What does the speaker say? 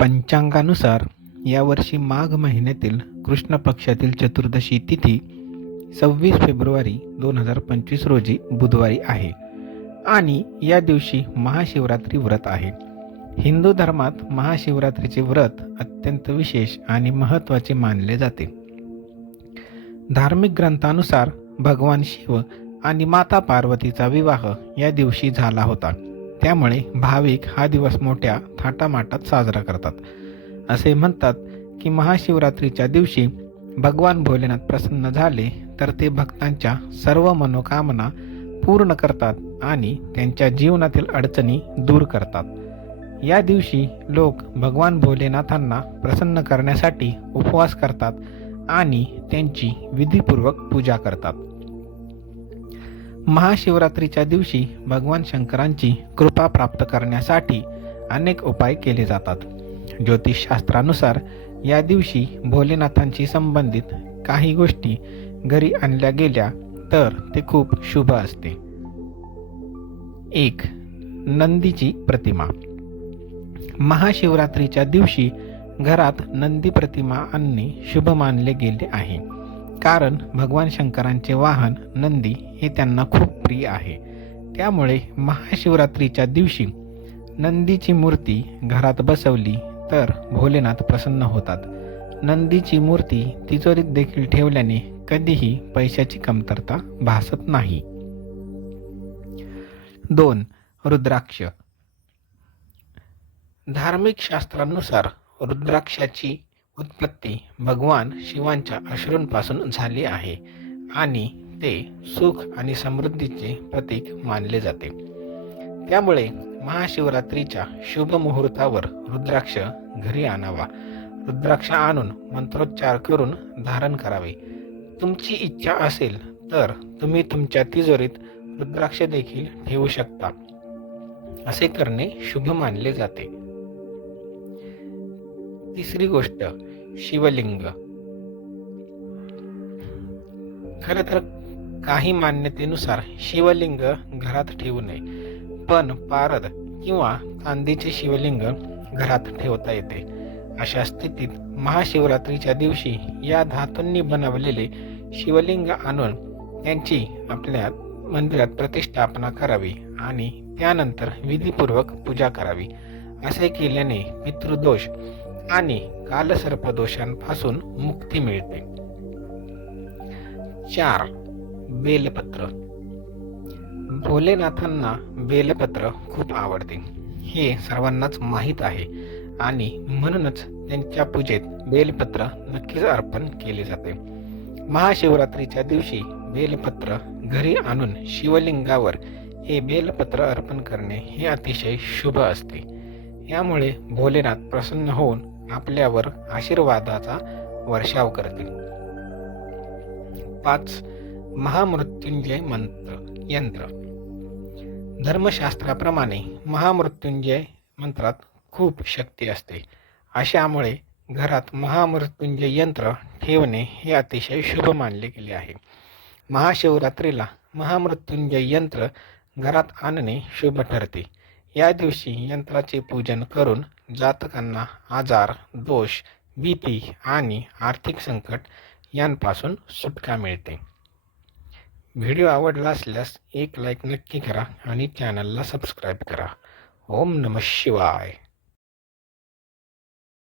पंचांगानुसार यावर्षी माघ महिन्यातील कृष्ण पक्षातील चतुर्दशी तिथी 26 फेब्रुवारी 2025 रोजी बुधवारी आहे आणि या दिवशी महाशिवरात्री व्रत आहे. हिंदू धर्मात महाशिवरात्रीचे व्रत अत्यंत विशेष आणि महत्त्वाचे मानले जाते. धार्मिक ग्रंथानुसार भगवान शिव आणि माता पार्वतीचा विवाह या दिवशी झाला होता. त्यामुळे भाविक हा दिवस मोठ्या थाटामाटात साजरा करतात. असे म्हणतात की महाशिवरात्रीच्या दिवशी भगवान भोलेनाथ प्रसन्न झाले तर ते भक्तांच्या सर्व मनोकामना पूर्ण करतात आणि त्यांच्या जीवनातील अडचणी दूर करतात. या दिवशी लोक भगवान भोलेनाथांना प्रसन्न करण्यासाठी उपवास करतात आणि त्यांची विधीपूर्वक पूजा करतात. महाशिवरात्रीच्या दिवशी भगवान शंकरांची कृपा प्राप्त करण्यासाठी अनेक उपाय केले जातात. ज्योतिषशास्त्रानुसार या दिवशी भोलेनाथांशी संबंधित काही गोष्टी घरी आणल्या गेल्या तर ते खूप शुभ असते. 1. नंदीची प्रतिमा. महाशिवरात्रीच्या दिवशी घरात नंदी प्रतिमा आणणे शुभ मानले गेले आहे, कारण भगवान शंकरांचे वाहन नंदी हे त्यांना खूप प्रिय आहे. त्यामुळे महाशिवरात्रीच्या दिवशी नंदीची मूर्ती घरात बसवली तर भोलेनाथ प्रसन्न होतात. नंदीची मूर्ती तिजोरीत देखील ठेवल्याने कधीही पैशाची कमतरता भासत नाही. 2. रुद्राक्ष. धार्मिक शास्त्रानुसार रुद्राक्षाची उत्पत्ती भगवान शिवांच्या अश्रूंपासून झाली आहे आणि ते सुख आणि समृद्धीचे प्रतीक मानले जाते. त्यामुळे महाशिवरात्रीच्या शुभ मुहूर्तावर रुद्राक्ष घरी आणावा. रुद्राक्ष आणून मंत्रोच्चार करून धारण करावे. तुमची इच्छा असेल तर तुम्ही तुमच्या तिजोरीत रुद्राक्ष देखील ठेवू शकता. असे करणे शुभ मानले जाते. 3री गोष्ट, शिवलिंग. खरं तर काही मान्यतेनुसार शिवलिंग घरात ठेवू नये, पण पारद किंवा चांदीचे शिवलिंग घरात ठेवता येते. अशा स्थितीत महाशिवरात्रीच्या दिवशी या धातूंनी बनवलेले शिवलिंग आणून त्यांची आपल्या मंदिरात प्रतिष्ठापना करावी आणि त्यानंतर विधीपूर्वक पूजा करावी. असे केल्याने पितृदोष आणि कालसर्पदोषांपासून मुक्ती मिळते. 4. बेलपत्र. भोलेनाथांना बेलपत्र खूप आवडते हे सर्वांनाच माहीत आहे आणि म्हणूनच त्यांच्या पूजेत बेलपत्र नक्कीच अर्पण केले जाते. महाशिवरात्रीच्या दिवशी बेलपत्र घरी आणून शिवलिंगावर हे बेलपत्र अर्पण करणे हे अतिशय शुभ असते. यामुळे भोलेनाथ प्रसन्न होऊन आपल्यावर आशीर्वादाचा वर्षाव करतील. 5. महामृत्युंजय यंत्र. धर्मशास्त्राप्रमाणे महामृत्युंजय मंत्रात खूप शक्ती असते. अशामुळे घरात महामृत्युंजय यंत्र ठेवणे हे अतिशय शुभ मानले गेले आहे. महाशिवरात्रीला महामृत्युंजय यंत्र घरात आणणे शुभ ठरते. या दिवशी यंत्राचे पूजन करून जातकांना आजार, दोष, भीती आणि आर्थिक संकट यांपासून सुटका मिळते. व्हिडिओ आवडला असल्यास एक लाईक नक्की करा आणि चॅनलला सबस्क्राईब करा. ओम नमः शिवाय.